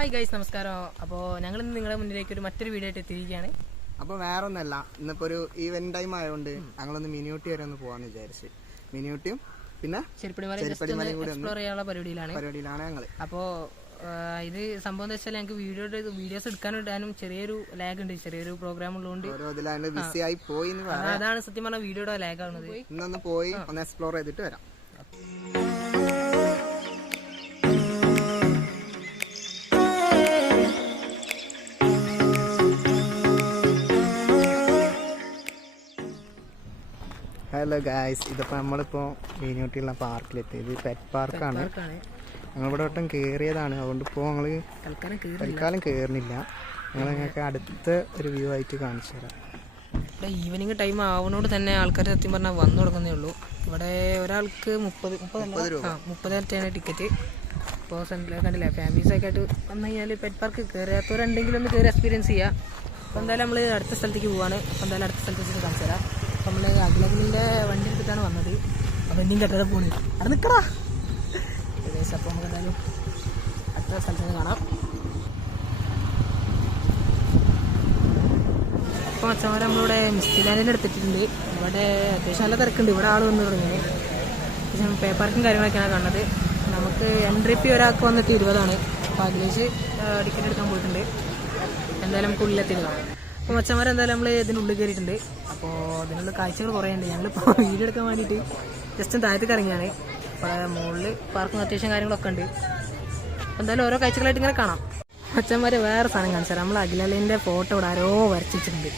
Hi guys, നമസ്കാരം. അപ്പോൾ ഞങ്ങൾ ഇന്ന് നിങ്ങളുടെ മുന്നിലേക്ക് മറ്റൊരു വീഡിയോ ആയിട്ട് എത്തിയിരിക്കുകയാണ്. അപ്പോൾ വേറെ ഒന്നല്ല, ഇന്നിപ്പോൾ ഒരു ഈവന്റ് ടൈം ആയതുകൊണ്ട് ഞങ്ങളൊന്ന് മിനിയൂട്ടി വരെ ഒന്ന് പോകാമെന്ന് വിചാരിച്ച്. മിനിയൂട്ടിയും പിന്നെ ചെരുപ്പടിമലയും കൂടി എക്സ്പ്ലോർ ചെയ്യാനുള്ള പരിപാടിയിലാണ് ഞങ്ങൾ. അപ്പോൾ ഇത് സംഭവം എന്താ വെച്ചാൽ ഞങ്ങൾക്ക് വീഡിയോസ് എടുക്കാനും ചെറിയൊരു ലാഗ് ഉണ്ട്, ചെറിയൊരു പ്രോഗ്രാം ഉള്ളതുകൊണ്ട് ബിസി ആയി പോയി. അതാണ് സത്യം പറഞ്ഞ വീഡിയോയുടെ ലാഗ് ആവുന്നത്. ഇന്നൊന്ന് പോയി ഒന്ന് എക്സ്പ്ലോർ ചെയ്തിട്ട് വരാം. ഹലോ ഗായ്സ്, ഇതിപ്പോൾ നമ്മളിപ്പോൾ മീനൂട്ടിയുള്ള പാർക്കിലെത്തി. ഇത് പെറ്റ് പാർക്കാണ്. ഞങ്ങളിവിടെ വട്ടം കയറിയതാണ്, അതുകൊണ്ട് ഇപ്പോൾ ഞങ്ങൾ തൽക്കാലം കയറുന്നില്ല. ഞങ്ങൾ നിങ്ങൾക്ക് അടുത്ത ഒരു വ്യൂ ആയിട്ട് കാണിച്ചു തരാം. ഇവിടെ ഈവനിങ് ടൈം ആവുന്നോട് തന്നെ ആൾക്കാർ സത്യം പറഞ്ഞാൽ വന്നു തുടങ്ങുന്നേ ഉള്ളൂ. ഇവിടെ ഒരാൾക്ക് 30 ടിക്കറ്റ്. ഇപ്പോൾ സെൻട്രൽ കണ്ടില്ല, ഫാമിലീസൊക്കെ ആയിട്ട് വന്നു കഴിഞ്ഞാൽ പെറ്റ് പാർക്ക് കയറാത്തവരുണ്ടെങ്കിലും ഒന്ന് കയറി എക്സ്പീരിയൻസ് ചെയ്യുക. അപ്പോൾ എന്തായാലും നമ്മൾ അടുത്ത സ്ഥലത്തേക്ക് പോവാണ്. അപ്പോൾ എന്തായാലും അടുത്ത സ്ഥലത്തേക്ക് കാണിച്ചു തരാം. അപ്പം നമ്മൾ അഖിലഖിലിൻ്റെ വണ്ടി എടുത്തിട്ടാണ് വന്നത്. അപ്പോൾ വണ്ടിയും കെട്ടാതെ പോണ് അവിടെ നിൽക്കടാ ഏകദേശം. അപ്പോൾ നമുക്ക് എന്തായാലും അടുത്ത സ്ഥലത്തേക്ക് കാണാം. അപ്പോൾ അച്ഛന്മാരെ നമ്മളിവിടെ മിസ്റ്റി ലാൻഡിൻ്റെ എടുത്തിട്ടുണ്ട്. ഇവിടെ അത്യാവശ്യം നല്ല തിരക്കുണ്ട്. ഇവിടെ ആൾ വന്ന് തുടങ്ങിയത് അത്യാവശ്യം പേപ്പർക്കും കാര്യങ്ങളൊക്കെയാണ് കാണുന്നത്. നമുക്ക് എൻട്രി ഫീ ഒരാൾക്ക് വന്നിട്ട് 20 അപ്പോൾ അതിലേക്ക് ടിക്കറ്റ് എടുക്കാൻ പോയിട്ടുണ്ട്. എന്തായാലും നമുക്ക് ഉള്ളിലെത്തിയിട്ട് കാണാം. അപ്പോൾ മച്ചന്മാരെന്തായാലും നമ്മൾ ഇതിനുള്ളിൽ കയറിയിട്ടുണ്ട്. അപ്പോൾ അതിനുള്ള കാഴ്ചകൾ കുറേ ഉണ്ട്. ഞങ്ങളിപ്പോൾ വീഡിയോ എടുക്കാൻ വേണ്ടിയിട്ട് ജസ്റ്റ് താഴത്തേക്ക് ഇറങ്ങിയാണ്. അപ്പോൾ മുകളിൽ പാർക്കും അത്യാവശ്യം കാര്യങ്ങളൊക്കെ ഉണ്ട്. എന്തായാലും ഓരോ കാഴ്ചകളായിട്ട് ഇങ്ങനെ കാണാം. മച്ചന്മാർ വേറെ സാധനം കാണിച്ചാൽ നമ്മൾ അഖിലലിൻ്റെ ഫോട്ടോ ഇവിടെ ആരോ വരച്ച് വെച്ചിട്ടുണ്ട്.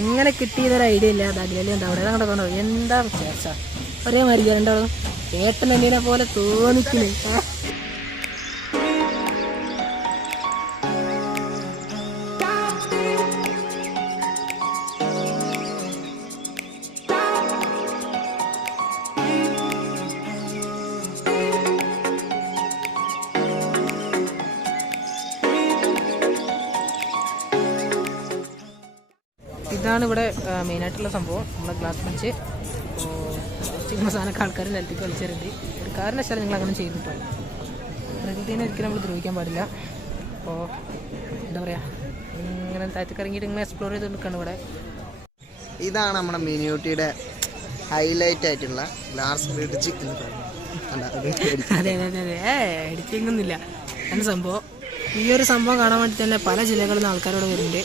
എങ്ങനെ കിട്ടിയതൊരു ഐഡിയ ഇല്ല. അത് അഖിലലി എന്താ അവിടെ അങ്ങോട്ട് കണ്ടോ, എന്താ ചേർച്ച ഒരേ മാതിരി രണ്ടാളും ഏട്ടൻ എന്നെ പോലെ തോന്നിക്കുന്നു. ഇതാണ് ഇവിടെ മെയിനായിട്ടുള്ള സംഭവം, നമ്മുടെ ഗ്ലാസ് ബെഞ്ച്. അപ്പോൾ ചെയ്യുന്ന സാധനമൊക്കെ ആൾക്കാർ നിലത്തേക്ക് കളിച്ചിട്ടുണ്ട്. ഒരു കാരണവശാലും നിങ്ങൾ അങ്ങനെ ചെയ്തിട്ടുണ്ട്. പ്രകൃതിനെ ഒരിക്കലും നമ്മൾ ദ്രോഹിക്കാൻ പാടില്ല. അപ്പോൾ എന്താ പറയുക, ഇങ്ങനെ താഴത്തേക്ക് ഇറങ്ങിയിട്ട് ഇങ്ങനെ എക്സ്പ്ലോർ ചെയ്ത് നിൽക്കുകയാണ് ഇവിടെ. ഇതാണ് നമ്മുടെ മിനിയൂട്ടിയുടെ ഹൈലൈറ്റ് ആയിട്ടുള്ള ഗ്ലാസ് ബ്രിഡ്ജ് എന്ന് പറയുന്നത്. അതെ എഡിറ്റിങ്ങൊന്നുമില്ല. അങ്ങനെ സംഭവം, ഈ ഒരു സംഭവം കാണാൻ വേണ്ടി തന്നെ പല ജില്ലകളിൽ നിന്ന് ആൾക്കാരോട് വരുന്നുണ്ട്.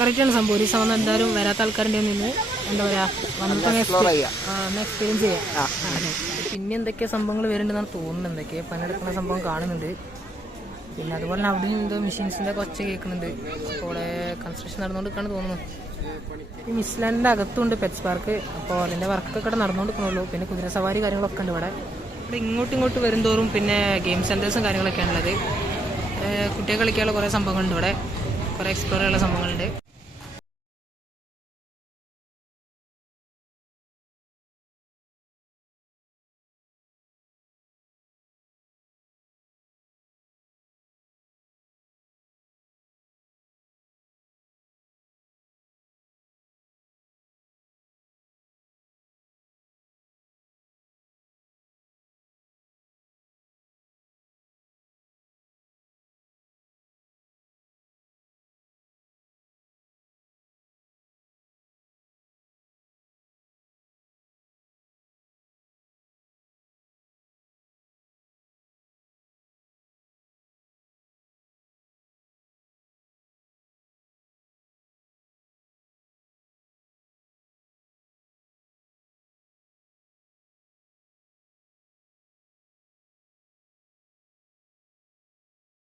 കറക്റ്റാണ് സംഭവം. ഒരു സമയം എന്തായാലും വരാത്ത ആൾക്കാരുടെ നിന്ന് എന്താ പറയുക വന്നിട്ട് എക്സ്പീരിയൻസ് ചെയ്യാം. അതെ, പിന്നെ എന്തൊക്കെ സംഭവങ്ങൾ വരുന്നുണ്ടെന്നാണ് തോന്നുന്നത്. എന്തൊക്കെ പണിയെടുക്കുന്ന സംഭവം കാണുന്നുണ്ട്. പിന്നെ അതുപോലെ തന്നെ അവിടെ എന്തോ മെഷീൻസിൻ്റെ ഒക്കെ ഒച്ച കേൾക്കുന്നുണ്ട്. അപ്പോൾ അവിടെ കൺസ്ട്രക്ഷൻ നടന്നുകൊണ്ടിരിക്കുകയാണ് തോന്നുന്നു. ഈ മിസ്ലാൻഡിൻ്റെ അകത്തുണ്ട് പെറ്റ്സ് പാർക്ക്. അപ്പോൾ അതിൻ്റെ വർക്കൊക്കെ ഇവിടെ നടന്നുകൊണ്ടിരിക്കണുള്ളൂ. പിന്നെ കുതിരസവാരി കാര്യങ്ങളൊക്കെ ഉണ്ട് ഇവിടെ. ഇവിടെ ഇങ്ങോട്ട് വരുന്തോറും പിന്നെ ഗെയിം സെൻറ്റേഴ്സും കാര്യങ്ങളൊക്കെയാണ് ഉള്ളത്. കുട്ടികൾ കളിക്കാനുള്ള കുറേ സംഭവങ്ങളുണ്ട് ഇവിടെ, കുറേ എക്സ്പ്ലോർ ചെയ്യാനുള്ള സംഭവങ്ങളുണ്ട്.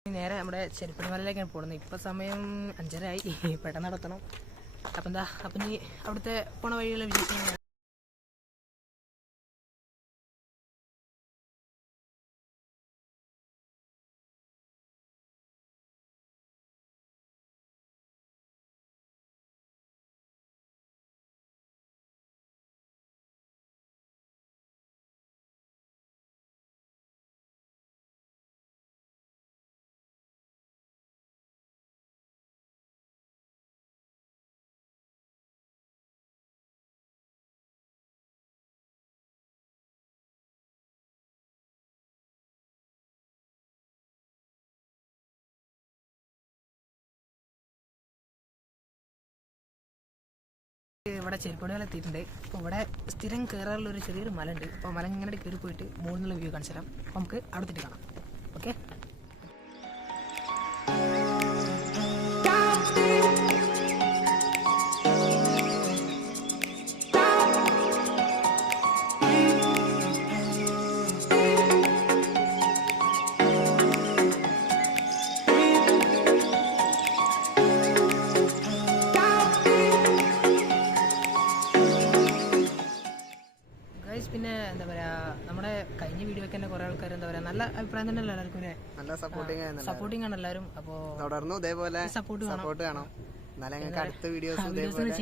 നേരെ നമ്മുടെ ചെരുപ്പടിമലയിലേക്കാണ് പോകുന്നത്. ഇപ്പോൾ സമയം 5:30 പെട്ടെന്ന് നടത്തണം. അപ്പം നീ അവിടുത്തെ പോണ വഴിയുള്ള വിജയിക്കാൻ ഇവിടെ ചെരുപ്പടികൾ എത്തിയിട്ടുണ്ട്. അപ്പോൾ ഇവിടെ സ്ഥിരം കയറാനുള്ള ഒരു ചെറിയൊരു മല ഉണ്ട്. അപ്പോൾ മല ഇങ്ങനെ കയറി പോയിട്ട് മുകളിൽ നിന്നുള്ള വ്യൂ കാണിച്ചു തരാം. അപ്പോൾ നമുക്ക് അടുത്തിട്ട് കാണാം. ഓക്കെ. പിന്നെ എന്താ പറയുക, നമ്മുടെ കഴിഞ്ഞ വീഡിയോക്ക് തന്നെ കുറേ ആൾക്കാർ എന്താ പറയുക നല്ല അഭിപ്രായം തന്നെ എല്ലാവർക്കും നല്ല സപ്പോർട്ടിങ് ആണ് എല്ലാവരും. അപ്പോൾ തുടർന്ന് ഇതേപോലെ സപ്പോർട്ട് വേണം, എന്നാലേ ഞങ്ങൾക്ക് അടുത്ത വീഡിയോസ്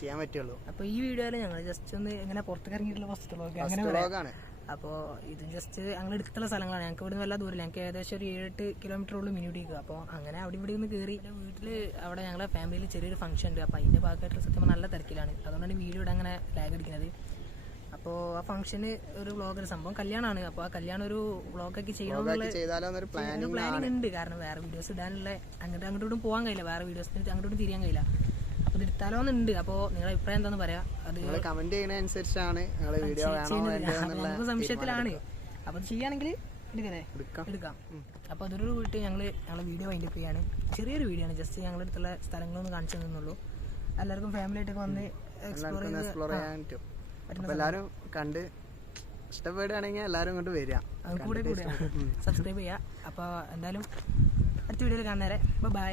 ചെയ്യാൻ പറ്റുള്ളൂ. അപ്പോൾ ഈ വീഡിയോയിൽ ഞങ്ങൾ ജസ്റ്റ് ഒന്ന് ഇങ്ങനെ പുറത്തേക്ക് ഇറങ്ങിയിട്ടുള്ള ഫസ്റ്റ് വ്ലോഗാണ്. അപ്പോൾ ഇത് ജസ്റ്റ് ഞങ്ങൾ എടുത്തുള്ള സ്ഥലങ്ങളാണ്. ഞങ്ങൾക്ക് ഇവിടെ വല്ല ദൂരം, ഞങ്ങൾക്ക് ഏകദേശം ഒരു 7-8 കിലോമീറ്ററുള്ള മിനിയൂട്ടിക്കുക. അപ്പോൾ അങ്ങനെ അവിടെ ഇവിടെ ഒന്ന് കയറി വീട്ടിൽ അവിടെ ഞങ്ങളുടെ ഫാമിലിയിൽ ചെറിയൊരു ഫംഗ്ഷൻ ഉണ്ട്. അപ്പോൾ അതിൻ്റെ ഭാഗമായിട്ട് സത്യം നല്ല തിരക്കിലാണ്. അതുകൊണ്ടാണ് വീഡിയോ ഇവിടെ അങ്ങനെ ലാഗ് അടിക്കുന്നത്. അപ്പോൾ ആ ഫംഗ്ഷന് ഒരു വ്ളോഗ് സംഭവം കല്യാണമാണ്. അപ്പോൾ ആ കല്യാണം ഒരു വ്ളോഗൊക്കെ ചെയ്യണമെന്നുള്ള പ്ലാനിങ് ഉണ്ട്. കാരണം വേറെ വീഡിയോസ് ഇടാനുള്ള അങ്ങോട്ടും പോകാൻ കഴിയില്ല, വേറെ വീഡിയോസ് അങ്ങോട്ടും തിരിയാൻ കഴിയില്ല. അപ്പോൾ ഇത് എടുത്താലോന്നുണ്ട്. അപ്പോൾ നിങ്ങളുടെ അഭിപ്രായം എന്താണെന്ന് പറയാം. അത് കമന്റ് ചെയ്യുന്നതനുസരിച്ചാണ് നമുക്ക് സംശയത്തിലാണ്. അപ്പോൾ ചെയ്യുകയാണെങ്കിൽ എടുക്കാം. അപ്പോൾ അതൊരു വീട്ട് ഞങ്ങളെ വീഡിയോ വൈൻഡപ്പ് ചെയ്യാണ്. ചെറിയൊരു വീഡിയോ ആണ്, ജസ്റ്റ് ഞങ്ങളുടെ അടുത്തുള്ള സ്ഥലങ്ങളൊന്ന് കാണിച്ചു തന്നുള്ളൂ. എല്ലാവർക്കും ഫാമിലി ആയിട്ടൊക്കെ വന്ന് എക്സ്പ്ലോർ ചെയ്യാൻ പറ്റും. അപ്പൊ എല്ലാരും കണ്ട് ഇഷ്ടപ്പെടുകയാണെങ്കിൽ എല്ലാരും ഇങ്ങോട്ട് വരിക, കൂടെ സബ്സ്ക്രൈബ് ചെയ്യുക. അപ്പോൾ എന്തായാലും അടുത്ത വീഡിയോയിൽ കാണുന്നവരെ ബൈ.